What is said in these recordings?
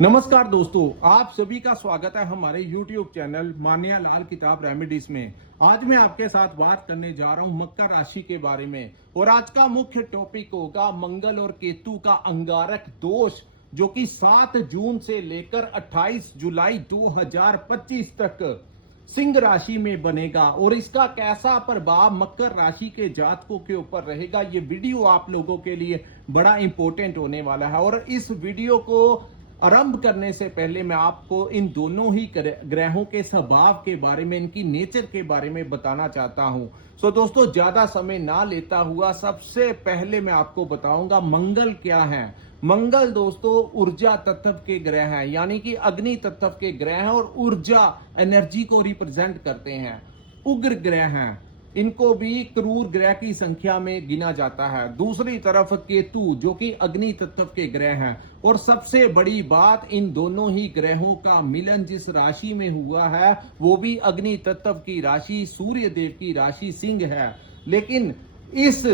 नमस्कार दोस्तों, आप सभी का स्वागत है हमारे YouTube चैनल मान्या लाल किताब रेमेडीज में। आज मैं आपके साथ बात करने जा रहा हूं मकर राशि के बारे में और आज का मुख्य टॉपिक होगा मंगल और केतु का अंगारक दोष, जो कि 7 जून से लेकर 28 जुलाई 2025 तक सिंह राशि में बनेगा और इसका कैसा प्रभाव मकर राशि के जातकों के ऊपर रहेगा। ये वीडियो आप लोगों के लिए बड़ा इंपॉर्टेंट होने वाला है और इस वीडियो को आरंभ करने से पहले मैं आपको इन दोनों ही ग्रहों के स्वभाव के बारे में, इनकी नेचर के बारे में बताना चाहता हूं। सो दोस्तों, ज्यादा समय ना लेता हुआ सबसे पहले मैं आपको बताऊंगा मंगल क्या है। मंगल दोस्तों ऊर्जा तत्व के ग्रह हैं, यानी कि अग्नि तत्व के ग्रह हैं और ऊर्जा एनर्जी को रिप्रेजेंट करते हैं। उग्र ग्रह हैं, इनको भी क्रूर ग्रह की संख्या में गिना जाता है। दूसरी तरफ केतु जो कि अग्नि तत्व के ग्रह हैं और सबसे बड़ी बात, इन दोनों ही ग्रहों का मिलन जिस राशि में हुआ है वो भी अग्नि तत्व की राशि सूर्य देव की राशि सिंह है। लेकिन इस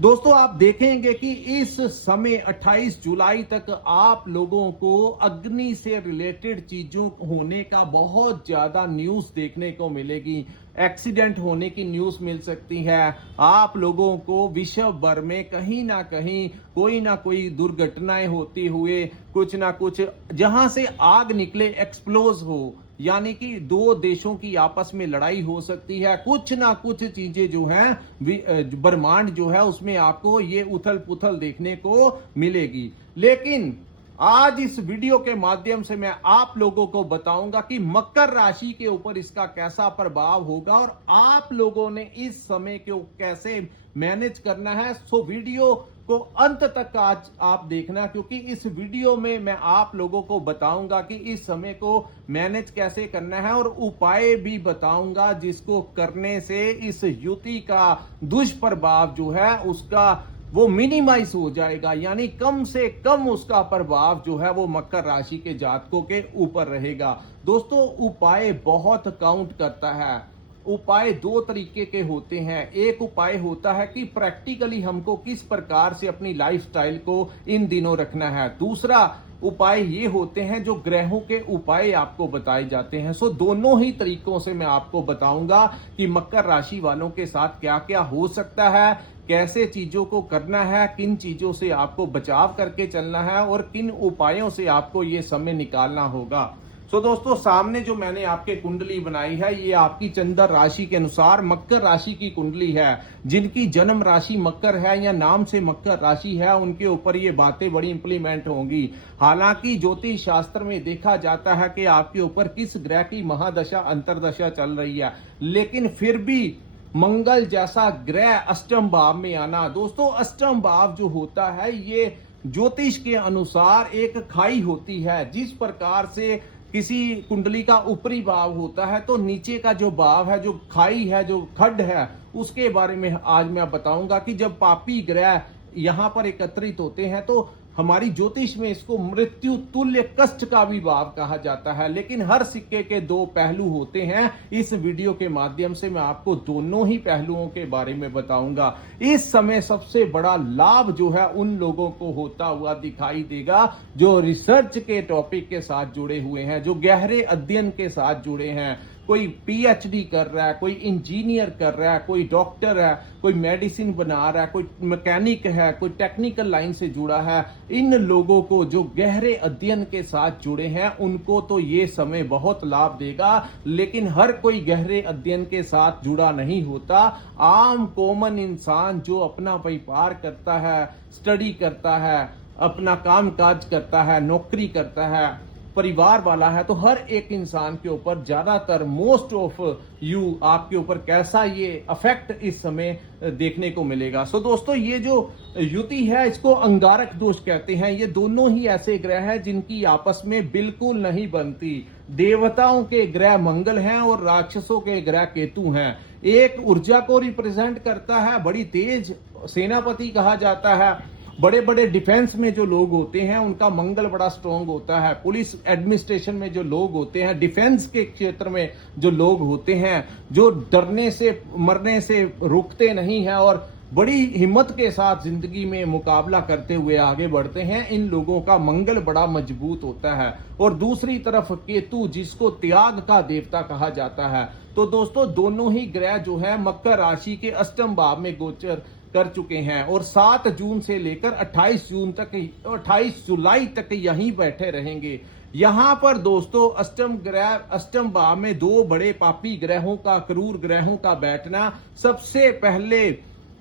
दोस्तों आप देखेंगे कि इस समय 28 जुलाई तक आप लोगों को अग्नि से रिलेटेड चीजों होने का बहुत ज्यादा न्यूज देखने को मिलेगी। एक्सीडेंट होने की न्यूज मिल सकती है। आप लोगों को विश्व भर में कहीं ना कोई दुर्घटनाएं होती हुए कुछ ना कुछ, जहां से आग निकले, एक्सप्लोज हो, यानी कि दो देशों की आपस में लड़ाई हो सकती है। कुछ ना कुछ चीजें जो है ब्रह्मांड जो है उसमें आपको ये उथल पुथल देखने को मिलेगी। लेकिन आज इस वीडियो के माध्यम से मैं आप लोगों को बताऊंगा कि मकर राशि के ऊपर इसका कैसा प्रभाव होगा और आप लोगों ने इस समय को कैसे मैनेज करना है। सो वीडियो को अंत तक आज आप देखना, क्योंकि इस वीडियो में मैं आप लोगों को बताऊंगा कि इस समय को मैनेज कैसे करना है और उपाय भी बताऊंगा जिसको करने से इस युति का दुष्प्रभाव जो है उसका वो मिनिमाइज हो जाएगा, यानी कम से कम उसका प्रभाव जो है वो मकर राशि के जातकों के ऊपर रहेगा। दोस्तों, उपाय बहुत काउंट करता है। उपाय दो तरीके के होते हैं। एक उपाय होता है कि प्रैक्टिकली हमको किस प्रकार से अपनी लाइफस्टाइल को इन दिनों रखना है। दूसरा उपाय ये होते हैं जो ग्रहों के उपाय आपको बताए जाते हैं। सो दोनों ही तरीकों से मैं आपको बताऊंगा कि मकर राशि वालों के साथ क्या क्या हो सकता है, कैसे चीजों को करना है, किन चीजों से आपको बचाव करके चलना है और किन उपायों से आपको ये समय निकालना होगा। सो दोस्तों, सामने जो मैंने आपके कुंडली बनाई है ये आपकी चंद्र राशि के अनुसार मकर राशि की कुंडली है। जिनकी जन्म राशि मकर है या नाम से मकर राशि है उनके ऊपर ये बातें बड़ी इंप्लीमेंट होंगी। हालांकि ज्योतिष शास्त्र में देखा जाता है कि आपके ऊपर किस ग्रह की महादशा अंतरदशा चल रही है, लेकिन फिर भी मंगल जैसा ग्रह अष्टम भाव में आना, दोस्तों अष्टम भाव जो होता है ये ज्योतिष के अनुसार एक खाई होती है। जिस प्रकार से किसी कुंडली का ऊपरी भाव होता है तो नीचे का जो भाव है, जो खाई है, जो खड्ड है, उसके बारे में आज मैं बताऊंगा कि जब पापी ग्रह यहां पर एकत्रित होते हैं तो हमारी ज्योतिष में इसको मृत्यु तुल्य कष्ट का भी भाव कहा जाता है। लेकिन हर सिक्के के दो पहलू होते हैं। इस वीडियो के माध्यम से मैं आपको दोनों ही पहलुओं के बारे में बताऊंगा। इस समय सबसे बड़ा लाभ जो है उन लोगों को होता हुआ दिखाई देगा जो रिसर्च के टॉपिक के साथ जुड़े हुए हैं, जो गहरे अध्ययन के साथ जुड़े हैं। कोई पीएचडी कर रहा है, कोई इंजीनियर कर रहा है, कोई डॉक्टर है, कोई मेडिसिन बना रहा है, कोई मैकेनिक है, कोई टेक्निकल लाइन से जुड़ा है। इन लोगों को जो गहरे अध्ययन के साथ जुड़े हैं उनको तो ये समय बहुत लाभ देगा। लेकिन हर कोई गहरे अध्ययन के साथ जुड़ा नहीं होता। आम कॉमन इंसान जो अपना व्यापार करता है, स्टडी करता है, अपना काम काज करता है, नौकरी करता है, परिवार वाला है, तो हर एक इंसान के ऊपर ज्यादातर मोस्ट ऑफ यू आपके ऊपर कैसा ये अफेक्ट इस समय देखने को मिलेगा। सो दोस्तों, ये जो युति है इसको अंगारक दोष कहते हैं। ये दोनों ही ऐसे ग्रह हैं जिनकी आपस में बिल्कुल नहीं बनती। देवताओं के ग्रह मंगल हैं और राक्षसों के ग्रह केतु हैं। एक ऊर्जा को रिप्रेजेंट करता है, बड़ी तेज सेनापति कहा जाता है। बड़े बड़े डिफेंस में जो लोग होते हैं उनका मंगल बड़ा स्ट्रांग होता है। पुलिस एडमिनिस्ट्रेशन में जो लोग होते हैं, डिफेंस के क्षेत्र में जो लोग होते हैं, जो डरने से मरने से रुकते नहीं हैं और बड़ी हिम्मत के साथ जिंदगी में मुकाबला करते हुए आगे बढ़ते हैं, इन लोगों का मंगल बड़ा मजबूत होता है। और दूसरी तरफ केतु, जिसको त्याग का देवता कहा जाता है। तो दोस्तों दोनों ही ग्रह जो है मकर राशि के अष्टम भाव में गोचर कर चुके हैं और 7 जून से लेकर 28 जुलाई तक यहीं बैठे रहेंगे। यहां पर दोस्तों अष्टम भाव में दो बड़े पापी ग्रहों का, क्रूर ग्रहों का बैठना, सबसे पहले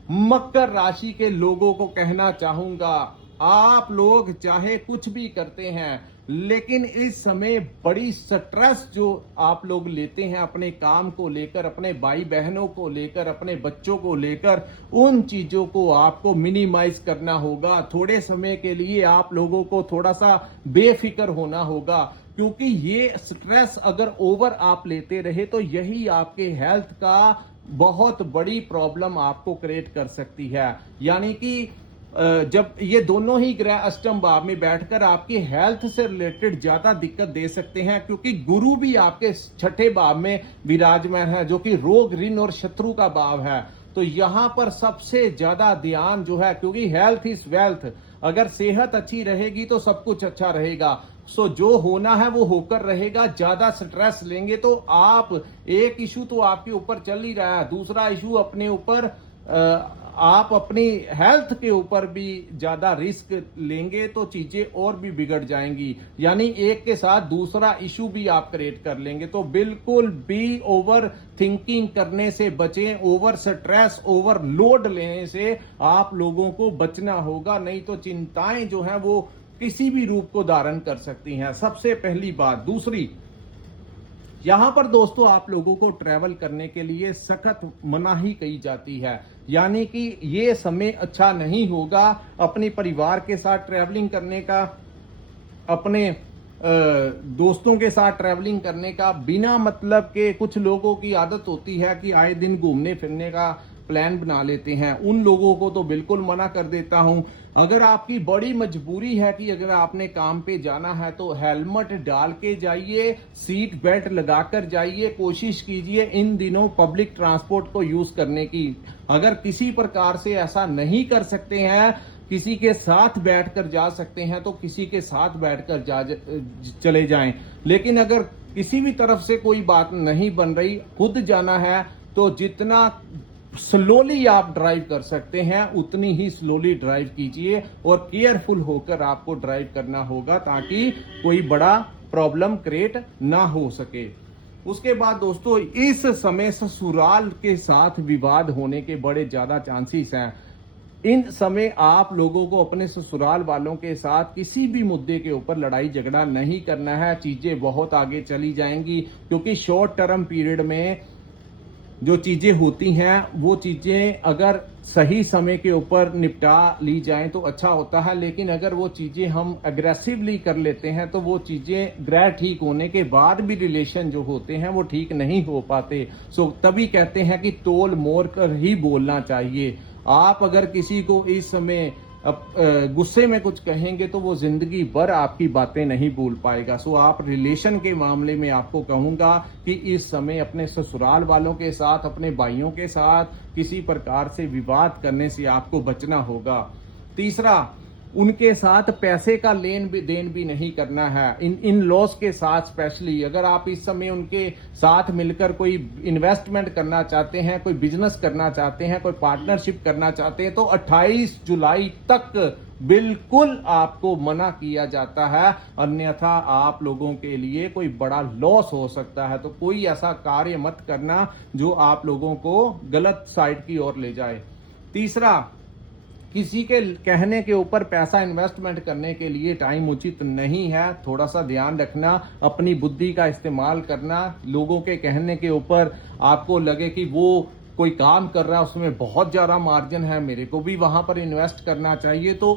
मकर राशि के लोगों को कहना चाहूंगा, आप लोग चाहे कुछ भी करते हैं लेकिन इस समय बड़ी स्ट्रेस जो आप लोग लेते हैं अपने काम को लेकर, अपने भाई बहनों को लेकर, अपने बच्चों को लेकर, उन चीजों को आपको मिनिमाइज करना होगा। थोड़े समय के लिए आप लोगों को थोड़ा सा बेफिक्र होना होगा, क्योंकि ये स्ट्रेस अगर ओवर आप लेते रहे तो यही आपके हेल्थ का बहुत बड़ी प्रॉब्लम आपको क्रिएट कर सकती है। यानी कि जब ये दोनों ही ग्रह अष्टम भाव में बैठकर आपकी हेल्थ से रिलेटेड ज्यादा दिक्कत दे सकते हैं, क्योंकि गुरु भी आपके छठे भाव में विराजमान है, जो कि रोग, ऋण और शत्रु का भाव है। तो यहां पर सबसे ज्यादा ध्यान जो है, क्योंकि हेल्थ इज वेल्थ, अगर सेहत अच्छी रहेगी तो सब कुछ अच्छा रहेगा। सो जो होना है वो होकर रहेगा। ज्यादा स्ट्रेस लेंगे तो आप, एक इशू तो आपके ऊपर चल ही रहा है, दूसरा इशू अपने ऊपर आप अपनी हेल्थ के ऊपर भी ज्यादा रिस्क लेंगे तो चीजें और भी बिगड़ जाएंगी। यानी एक के साथ दूसरा इशू भी आप क्रिएट कर लेंगे। तो बिल्कुल भी ओवर थिंकिंग करने से बचें, ओवर स्ट्रेस, ओवरलोड लेने से आप लोगों को बचना होगा, नहीं तो चिंताएं जो है वो किसी भी रूप को धारण कर सकती हैं। सबसे पहली बात। दूसरी, यहां पर दोस्तों आप लोगों को ट्रैवल करने के लिए सख्त मनाही की जाती है। यानी कि ये समय अच्छा नहीं होगा अपने परिवार के साथ ट्रैवलिंग करने का, अपने दोस्तों के साथ ट्रैवलिंग करने का। बिना मतलब के कुछ लोगों की आदत होती है कि आए दिन घूमने फिरने का प्लान बना लेते हैं, उन लोगों को तो बिल्कुल मना कर देता हूं। अगर आपकी बड़ी मजबूरी है कि अगर आपने काम पे जाना है तो हेलमेट डाल के जाइए, सीट बेल्ट लगाकर जाइए, कोशिश कीजिए इन दिनों पब्लिक ट्रांसपोर्ट को यूज करने की। अगर किसी प्रकार से ऐसा नहीं कर सकते हैं, किसी के साथ बैठकर जा सकते हैं तो किसी के साथ बैठकर चले जाएं। लेकिन अगर किसी भी तरफ से कोई बात नहीं बन रही, खुद जाना है, तो जितना स्लोली आप ड्राइव कर सकते हैं उतनी ही स्लोली ड्राइव कीजिए और केयरफुल होकर आपको ड्राइव करना होगा, ताकि कोई बड़ा प्रॉब्लम क्रिएट ना हो सके। उसके बाद दोस्तों, इस समय ससुराल के साथ विवाद होने के बड़े ज्यादा चांसेस हैं। इन समय आप लोगों को अपने ससुराल वालों के साथ किसी भी मुद्दे के ऊपर लड़ाई झगड़ा नहीं करना है। चीजें बहुत आगे चली जाएंगी, क्योंकि शॉर्ट टर्म पीरियड में जो चीजें होती हैं वो चीजें अगर सही समय के ऊपर निपटा ली जाएं तो अच्छा होता है। लेकिन अगर वो चीजें हम अग्रेसिवली कर लेते हैं तो वो चीजें ग्रह ठीक होने के बाद भी रिलेशन जो होते हैं वो ठीक नहीं हो पाते। सो तभी कहते हैं कि तोल मोल कर ही बोलना चाहिए। आप अगर किसी को इस समय गुस्से में कुछ कहेंगे तो वो जिंदगी भर आपकी बातें नहीं भूल पाएगा। सो आप रिलेशन के मामले में आपको कहूंगा कि इस समय अपने ससुराल वालों के साथ, अपने भाइयों के साथ किसी प्रकार से विवाद करने से आपको बचना होगा। तीसरा, उनके साथ पैसे का लेन भी देन भी नहीं करना है। इन लॉस के साथ स्पेशली अगर आप इस समय उनके साथ मिलकर कोई इन्वेस्टमेंट करना चाहते हैं, कोई बिजनेस करना चाहते हैं, कोई पार्टनरशिप करना चाहते हैं, तो 28 जुलाई तक बिल्कुल आपको मना किया जाता है, अन्यथा आप लोगों के लिए कोई बड़ा लॉस हो सकता है। तो कोई ऐसा कार्य मत करना जो आप लोगों को गलत साइड की ओर ले जाए। तीसरा, किसी के कहने के ऊपर पैसा इन्वेस्टमेंट करने के लिए टाइम उचित नहीं है। थोड़ा सा ध्यान रखना, अपनी बुद्धि का इस्तेमाल करना। लोगों के कहने के ऊपर आपको लगे कि वो कोई काम कर रहा है, उसमें बहुत ज्यादा मार्जिन है, मेरे को भी वहां पर इन्वेस्ट करना चाहिए, तो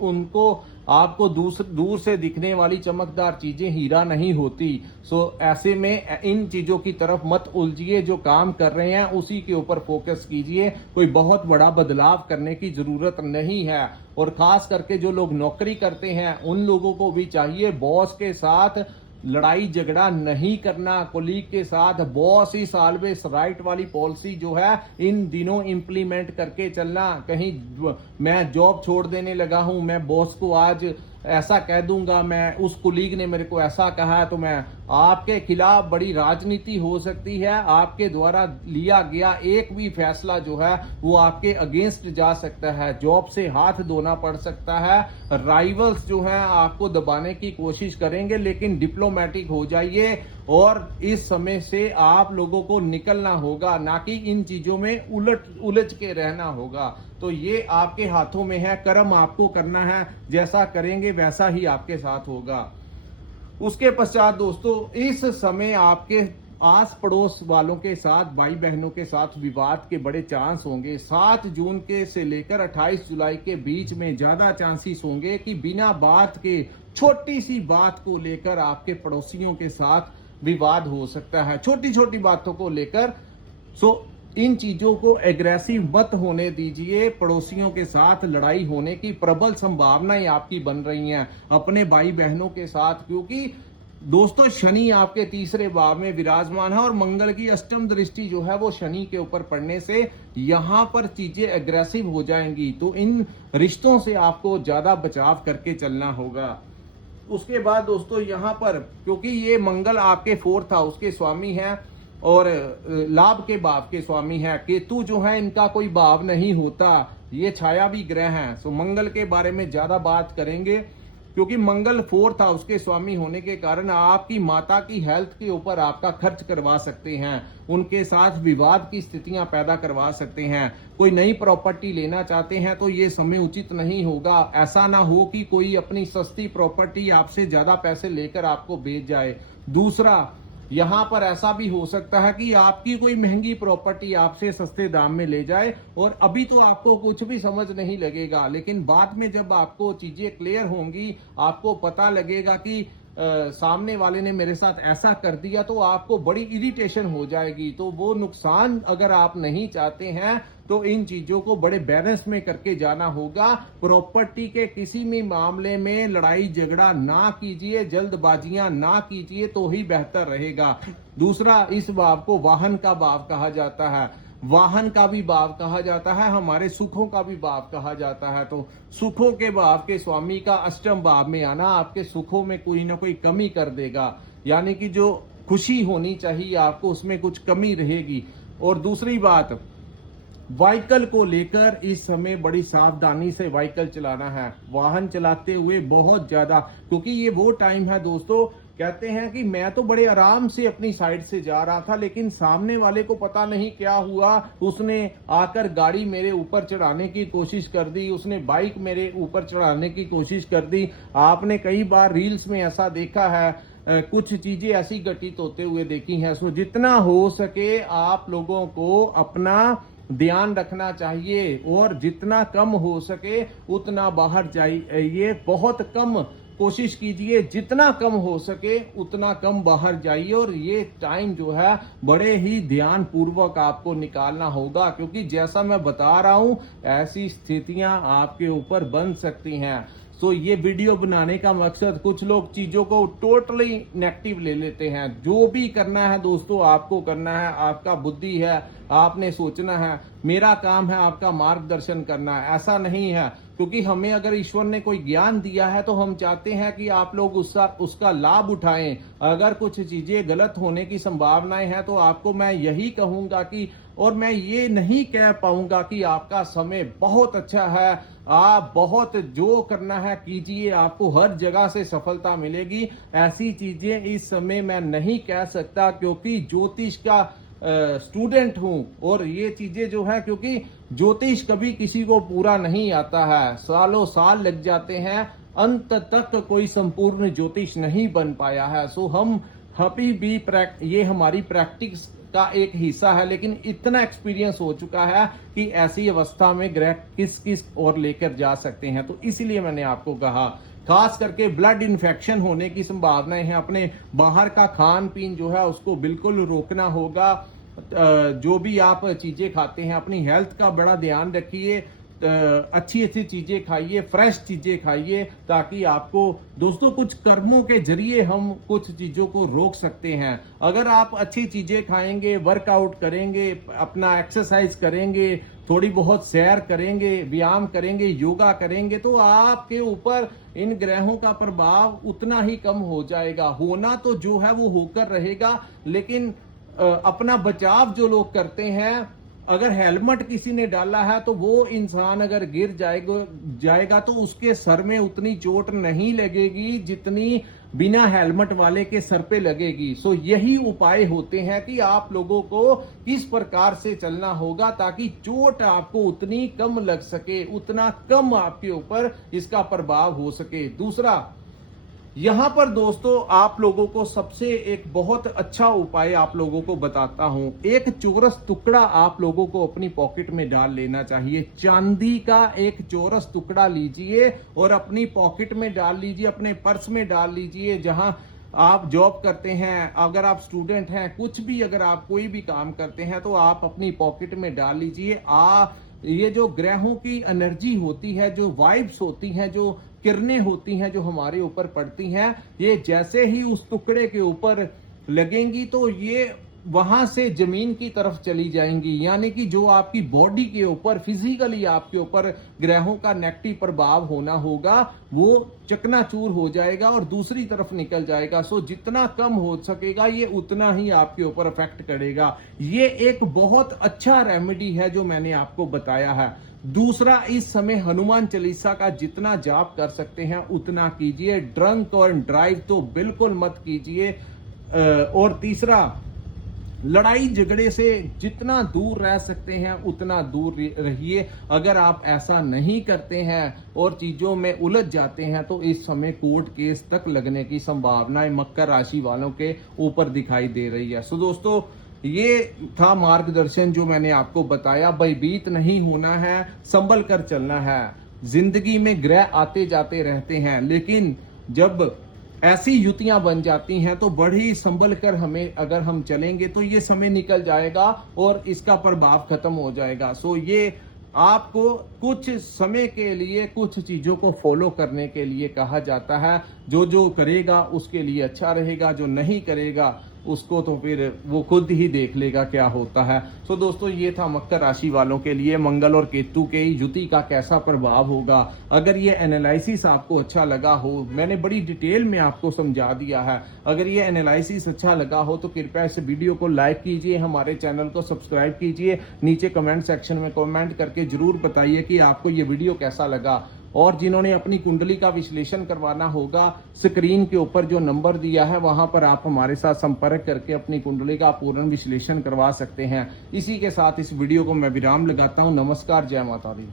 उनको आपको दूर से दिखने वाली चमकदार चीजें हीरा नहीं होती। सो ऐसे में इन चीजों की तरफ मत उलझिए। जो काम कर रहे हैं उसी के ऊपर फोकस कीजिए। कोई बहुत बड़ा बदलाव करने की जरूरत नहीं है। और खास करके जो लोग नौकरी करते हैं उन लोगों को भी चाहिए बॉस के साथ लड़ाई झगड़ा नहीं करना कोलीग के साथ। बॉस इज ऑलवेज राइट वाली पॉलिसी जो है इन दिनों इंप्लीमेंट करके चलना। कहीं मैं जॉब छोड़ देने लगा हूं, मैं बॉस को आज ऐसा कह दूंगा, मैं उस कुलीग ने मेरे को ऐसा कहा, तो मैं आपके खिलाफ बड़ी राजनीति हो सकती है। आपके द्वारा लिया गया एक भी फैसला जो है वो आपके अगेंस्ट जा सकता है, जॉब से हाथ धोना पड़ सकता है। राइवल्स जो हैं आपको दबाने की कोशिश करेंगे, लेकिन डिप्लोमेटिक हो जाइए और इस समय से आप लोगों को निकलना होगा, ना कि इन चीजों में उलझ के रहना होगा। तो ये आपके हाथों में है, कर्म आपको करना है, जैसा करेंगे वैसा ही आपके साथ होगा। उसके पश्चात दोस्तों, इस समय आपके आस पड़ोस वालों के साथ, भाई बहनों के साथ विवाद के बड़े चांस होंगे। 7 जून के से लेकर 28 जुलाई के बीच में ज्यादा चांसेस होंगे कि बिना बात के छोटी सी बात को लेकर आपके पड़ोसियों के साथ विवाद हो सकता है, छोटी छोटी बातों को लेकर। इन चीजों को एग्रेसिव मत होने दीजिए। पड़ोसियों के साथ लड़ाई होने की प्रबल संभावनाएं आपकी बन रही हैं अपने भाई बहनों के साथ, क्योंकि दोस्तों शनि आपके तीसरे भाव में विराजमान है और मंगल की अष्टम दृष्टि जो है वो शनि के ऊपर पड़ने से यहां पर चीजें एग्रेसिव हो जाएंगी। तो इन रिश्तों से आपको ज्यादा बचाव करके चलना होगा। उसके बाद दोस्तों यहां पर, क्योंकि ये मंगल आपके 4th हाउस के स्वामी हैं और लाभ के भाव के स्वामी है, केतु जो है इनका कोई भाव नहीं होता, ये छाया भी ग्रह हैं। सो मंगल के बारे में ज्यादा बात करेंगे, क्योंकि मंगल 4th हाउस के स्वामी होने के कारण आपकी माता की हेल्थ के ऊपर आपका खर्च करवा सकते हैं, उनके साथ विवाद की स्थितियां पैदा करवा सकते हैं। कोई नई प्रॉपर्टी लेना चाहते हैं तो ये समय उचित नहीं होगा। ऐसा ना हो कि कोई अपनी सस्ती प्रॉपर्टी आपसे ज्यादा पैसे लेकर आपको बेच जाए। दूसरा, यहां पर ऐसा भी हो सकता है कि आपकी कोई महंगी प्रॉपर्टी आपसे सस्ते दाम में ले जाए और अभी तो आपको कुछ भी समझ नहीं लगेगा, लेकिन बाद में जब आपको चीजें क्लियर होंगी, आपको पता लगेगा कि सामने वाले ने मेरे साथ ऐसा कर दिया, तो आपको बड़ी इरिटेशन हो जाएगी। तो वो नुकसान अगर आप नहीं चाहते हैं तो इन चीजों को बड़े बैलेंस में करके जाना होगा। प्रॉपर्टी के किसी भी मामले में लड़ाई झगड़ा ना कीजिए, जल्दबाजियां ना कीजिए, तो ही बेहतर रहेगा। दूसरा, इस भाव को वाहन का भाव कहा जाता है, वाहन का भी भाव कहा जाता है, हमारे सुखों का भी भाव कहा जाता है। तो सुखों के भाव के स्वामी का अष्टम भाव में आना आपके सुखों में कोई ना कोई कमी कर देगा, यानी कि जो खुशी होनी चाहिए आपको उसमें कुछ कमी रहेगी। और दूसरी बात, व्हीकल को लेकर इस समय बड़ी सावधानी से व्हीकल चलाना है, वाहन चलाते हुए बहुत ज्यादा, क्योंकि ये वो टाइम है दोस्तों, कहते हैं कि मैं तो बड़े आराम से अपनी साइड से जा रहा था, लेकिन सामने वाले को पता नहीं क्या हुआ, उसने आकर गाड़ी मेरे ऊपर चढ़ाने की कोशिश कर दी, उसने बाइक मेरे ऊपर चढ़ाने की कोशिश कर दी। आपने कई बार रील्स में ऐसा देखा है, कुछ चीजें ऐसी घटित होते हुए देखी हैं। सो जितना हो सके आप लोगों को अपना ध्यान रखना चाहिए और जितना कम हो सके उतना बाहर जाइए, बहुत कम कोशिश कीजिए, जितना कम हो सके उतना कम बाहर जाइए। और ये टाइम जो है बड़े ही ध्यान पूर्वक आपको निकालना होगा, क्योंकि जैसा मैं बता रहा हूं ऐसी स्थितियां आपके ऊपर बन सकती हैं। तो ये वीडियो बनाने का मकसद, कुछ लोग चीजों को टोटली नेगेटिव ले लेते हैं। जो भी करना है दोस्तों आपको करना है, आपका बुद्धि है, आपने सोचना है, मेरा काम है आपका मार्गदर्शन करना है, ऐसा नहीं है। क्योंकि हमें अगर ईश्वर ने कोई ज्ञान दिया है तो हम चाहते हैं कि आप लोग उसका लाभ उठाएं। अगर कुछ चीजें गलत होने की संभावनाएं हैं तो आपको मैं यही कहूंगा कि, और मैं ये नहीं कह पाऊंगा कि आपका समय बहुत अच्छा है, आप बहुत जो करना है कीजिए, आपको हर जगह से सफलता मिलेगी, ऐसी चीजें इस समय मैं नहीं कह सकता, क्योंकि ज्योतिष का स्टूडेंट हूं। और ये चीजें जो है, क्योंकि ज्योतिष कभी किसी को पूरा नहीं आता है, सालों साल लग जाते हैं, अंत तक कोई संपूर्ण ज्योतिष नहीं बन पाया है। सो हम अभी भी ये हमारी प्रैक्टिस का एक हिस्सा है, लेकिन इतना एक्सपीरियंस हो चुका है कि ऐसी अवस्था में ग्रह किस किस और लेकर जा सकते हैं। तो इसलिए मैंने आपको कहा, खास करके ब्लड इन्फेक्शन होने की संभावनाएं हैं। अपने बाहर का खान पीन जो है उसको बिल्कुल रोकना होगा। जो भी आप चीजें खाते हैं अपनी हेल्थ का बड़ा ध्यान रखिए। अच्छी अच्छी चीजें खाइए, फ्रेश चीजें खाइए, ताकि आपको दोस्तों कुछ कर्मों के जरिए हम कुछ चीजों को रोक सकते हैं। अगर आप अच्छी चीजें खाएंगे, वर्कआउट करेंगे, अपना एक्सरसाइज करेंगे, थोड़ी बहुत सैर करेंगे, व्यायाम करेंगे, योगा करेंगे, तो आपके ऊपर इन ग्रहों का प्रभाव उतना ही कम हो जाएगा। होना तो जो है वो होकर रहेगा, लेकिन अपना बचाव जो लोग करते हैं, अगर हेलमेट किसी ने डाला है तो वो इंसान अगर गिर जाएगा तो उसके सर में उतनी चोट नहीं लगेगी जितनी बिना हेलमेट वाले के सर पे लगेगी। सो यही उपाय होते हैं कि आप लोगों को किस प्रकार से चलना होगा ताकि चोट आपको उतनी कम लग सके, उतना कम आपके ऊपर इसका प्रभाव हो सके। दूसरा, यहां पर दोस्तों आप लोगों को सबसे एक बहुत अच्छा उपाय आप लोगों को बताता हूं। एक चौरस टुकड़ा आप लोगों को अपनी पॉकेट में डाल लेना चाहिए। चांदी का एक चौरस टुकड़ा लीजिए और अपनी पॉकेट में डाल लीजिए, अपने पर्स में डाल लीजिए। जहां आप जॉब करते हैं, अगर आप स्टूडेंट हैं, कुछ भी अगर आप कोई भी काम करते हैं तो आप अपनी पॉकेट में डाल लीजिए। ये जो ग्रहों की एनर्जी होती है, जो वाइब्स होती हैं, जो किरणें होती हैं जो हमारे ऊपर पड़ती हैं, ये जैसे ही उस टुकड़े के ऊपर लगेंगी तो ये वहां से जमीन की तरफ चली जाएंगी। यानी कि जो आपकी बॉडी के ऊपर, फिजिकली आपके ऊपर ग्रहों का नेगेटिव प्रभाव होना होगा वो चकनाचूर हो जाएगा और दूसरी तरफ निकल जाएगा। सो जितना कम हो सकेगा ये उतना ही आपके ऊपर इफेक्ट करेगा। ये एक बहुत अच्छा रेमेडी है जो मैंने आपको बताया है। दूसरा, इस समय हनुमान चालीसा का जितना जाप कर सकते हैं उतना कीजिए। ड्रंक और ड्राइव तो बिल्कुल मत कीजिए। और तीसरा, लड़ाई झगड़े से जितना दूर रह सकते हैं उतना दूर रहिए। अगर आप ऐसा नहीं करते हैं और चीजों में उलझ जाते हैं तो इस समय कोर्ट केस तक लगने की संभावनाएं मकर राशि वालों के ऊपर दिखाई दे रही है। सो दोस्तों, ये था मार्गदर्शन जो मैंने आपको बताया। भयभीत नहीं होना है, संभल कर चलना है। जिंदगी में ग्रह आते जाते रहते हैं, लेकिन जब ऐसी युतियां बन जाती हैं तो बड़ी संभल कर हमें अगर हम चलेंगे तो ये समय निकल जाएगा और इसका प्रभाव खत्म हो जाएगा। सो ये आपको कुछ समय के लिए कुछ चीजों को फॉलो करने के लिए कहा जाता है। जो जो करेगा उसके लिए अच्छा रहेगा, जो नहीं करेगा उसको तो फिर वो खुद ही देख लेगा क्या होता है। सो दोस्तों, ये था मकर राशि वालों के लिए मंगल और केतु के युति का कैसा प्रभाव होगा। अगर ये एनालिसिस आपको अच्छा लगा हो, मैंने बड़ी डिटेल में आपको समझा दिया है। अगर ये एनालिसिस अच्छा लगा हो तो कृपया इस वीडियो को लाइक कीजिए, हमारे चैनल को सब्सक्राइब कीजिए। नीचे कमेंट सेक्शन में कमेंट करके जरूर बताइए कि आपको ये वीडियो कैसा लगा। और जिन्होंने अपनी कुंडली का विश्लेषण करवाना होगा, स्क्रीन के ऊपर जो नंबर दिया है वहां पर आप हमारे साथ संपर्क करके अपनी कुंडली का पूर्ण विश्लेषण करवा सकते हैं। इसी के साथ इस वीडियो को मैं विराम लगाता हूं। नमस्कार, जय माता दी।